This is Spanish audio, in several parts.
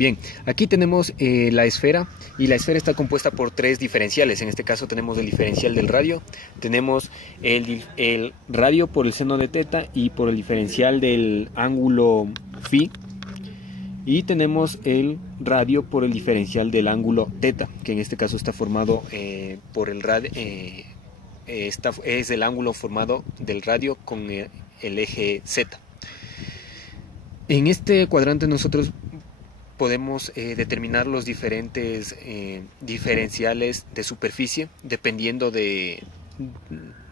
Bien, aquí tenemos la esfera y la esfera está compuesta por tres diferenciales. En este caso tenemos el diferencial del radio, tenemos el radio por el seno de teta y por el diferencial del ángulo phi, y tenemos el radio por el diferencial del ángulo teta, que en este caso está formado por el radio, es el ángulo formado del radio con el eje z. En este cuadrante nosotros podemos determinar los diferentes diferenciales de superficie dependiendo de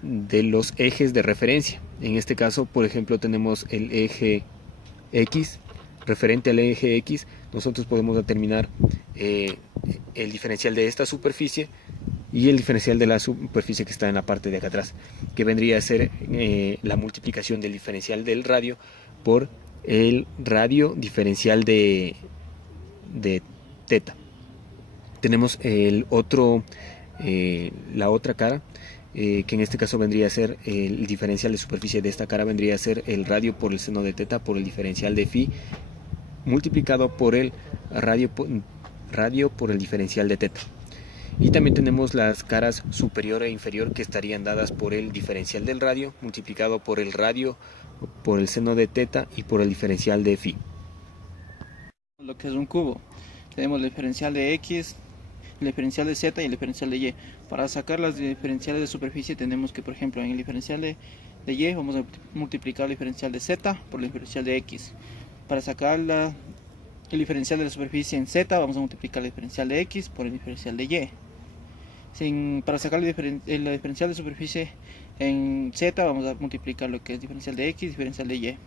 los ejes de referencia. En este caso, por ejemplo, tenemos el eje X. Referente al eje X, nosotros podemos determinar el diferencial de esta superficie y el diferencial de la superficie que está en la parte de acá atrás, que vendría a ser la multiplicación del diferencial del radio por el radio diferencial de teta. Tenemos la otra cara, que en este caso vendría a ser el diferencial de superficie de esta cara, vendría a ser el radio por el seno de teta por el diferencial de phi multiplicado por el radio por el diferencial de teta. Y también tenemos las caras superior e inferior, que estarían dadas por el diferencial del radio multiplicado por el radio por el seno de teta y por el diferencial de phi. Lo que es un cubo, tenemos el diferencial de X, el diferencial de Z y el diferencial de Y. Para sacar las diferenciales de superficie tenemos que, por ejemplo, en el diferencial de Y vamos a multiplicar el diferencial de Z por el diferencial de X. Para sacar el diferencial de la superficie en Z vamos a multiplicar el diferencial de X por el diferencial de Y. Para sacar el diferencial de superficie en Z vamos a multiplicar lo que es diferencial de X y diferencial de Y.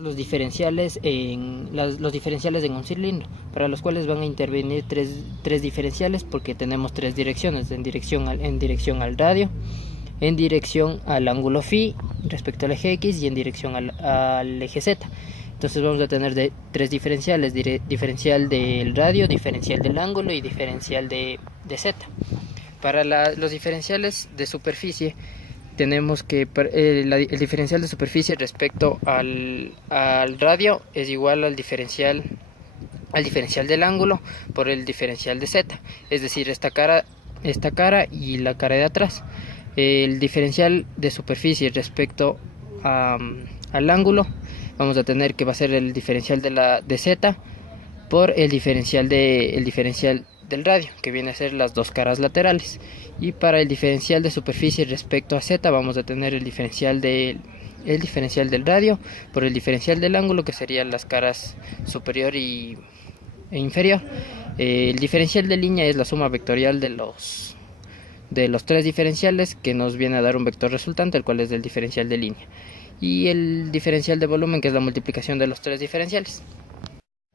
Los diferenciales en un cilindro, para los cuales van a intervenir tres diferenciales, porque tenemos tres direcciones: en dirección al radio, en dirección al ángulo phi respecto al eje X y en dirección al eje Z. Entonces vamos a tener tres diferenciales: diferencial del radio, diferencial del ángulo y diferencial de Z. Para los diferenciales de superficie tenemos que el diferencial de superficie respecto al radio es igual al diferencial del ángulo por el diferencial de Z, es decir, esta cara y la cara de atrás. El diferencial de superficie respecto al ángulo vamos a tener que va a ser el diferencial de Z por el diferencial del radio, que viene a ser las dos caras laterales. Y para el diferencial de superficie respecto a Z vamos a tener el diferencial del radio por el diferencial del ángulo, que serían las caras superior e inferior. El diferencial de línea es la suma vectorial de los tres diferenciales, que nos viene a dar un vector resultante, el cual es el diferencial de línea. Y el diferencial de volumen, que es la multiplicación de los tres diferenciales.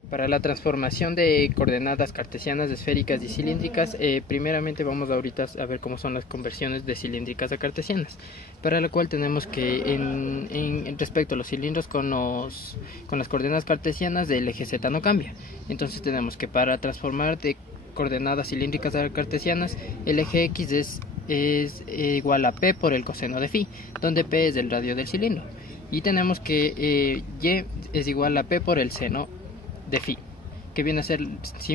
Para la transformación de coordenadas cartesianas, esféricas y cilíndricas, primeramente vamos ahorita a ver cómo son las conversiones de cilíndricas a cartesianas, para lo cual tenemos que en respecto a los cilindros con las coordenadas cartesianas del eje Z no cambia. Entonces tenemos que, para transformar de coordenadas cilíndricas a cartesianas, el eje X es igual a P por el coseno de phi, donde P es el radio del cilindro, y tenemos que Y es igual a P por el seno de phi, que viene a ser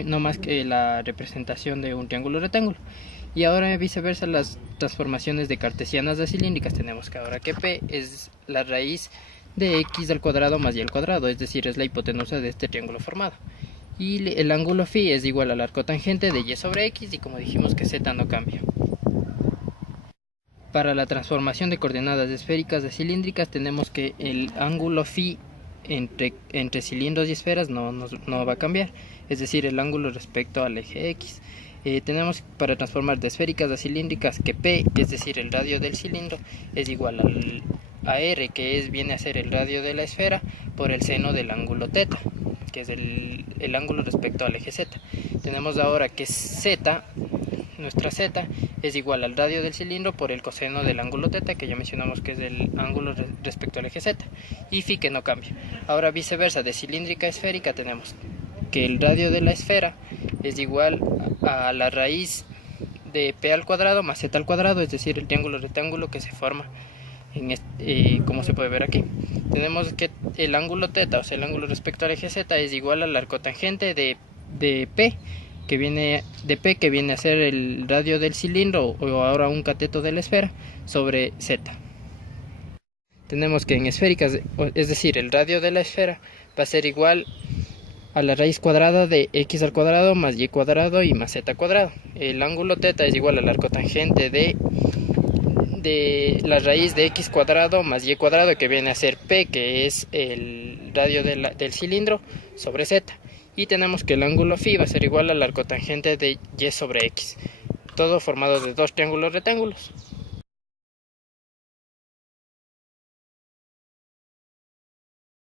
no más que la representación de un triángulo rectángulo. Y ahora viceversa, las transformaciones de cartesianas a cilíndricas, tenemos que ahora que P es la raíz de X al cuadrado más Y al cuadrado, es decir, es la hipotenusa de este triángulo formado. Y el ángulo phi es igual al arco tangente de Y sobre X, y como dijimos que Z no cambia. Para la transformación de coordenadas esféricas a cilíndricas tenemos que el ángulo phi entre cilindros y esferas no va a cambiar, es decir, el ángulo respecto al eje X. Tenemos, para transformar de esféricas a cilíndricas, que P, es decir, el radio del cilindro, es igual a R, que viene a ser el radio de la esfera, por el seno del ángulo teta, que es el ángulo respecto al eje Z. Tenemos ahora que Z, nuestra Z, es igual al radio del cilindro por el coseno del ángulo teta, que ya mencionamos que es el ángulo respecto al eje Z, y phi, que no cambia. Ahora viceversa, de cilíndrica a esférica tenemos que el radio de la esfera es igual a la raíz de P al cuadrado más Z al cuadrado, es decir, el triángulo rectángulo que se forma como se puede ver aquí. Tenemos que el ángulo θ, o sea el ángulo respecto al eje z, es igual al arco tangente de P, que viene a ser el radio del cilindro, o ahora un cateto de la esfera, sobre z. Tenemos que en esféricas, es decir, el radio de la esfera va a ser igual a la raíz cuadrada de x al cuadrado más y cuadrado y más z cuadrado. El ángulo θ es igual al arco tangente de la raíz de x cuadrado más y cuadrado, que viene a ser P, que es el radio del cilindro, sobre z. Y tenemos que el ángulo φ va a ser igual al arco tangente de y sobre x. Todo formado de dos triángulos rectángulos.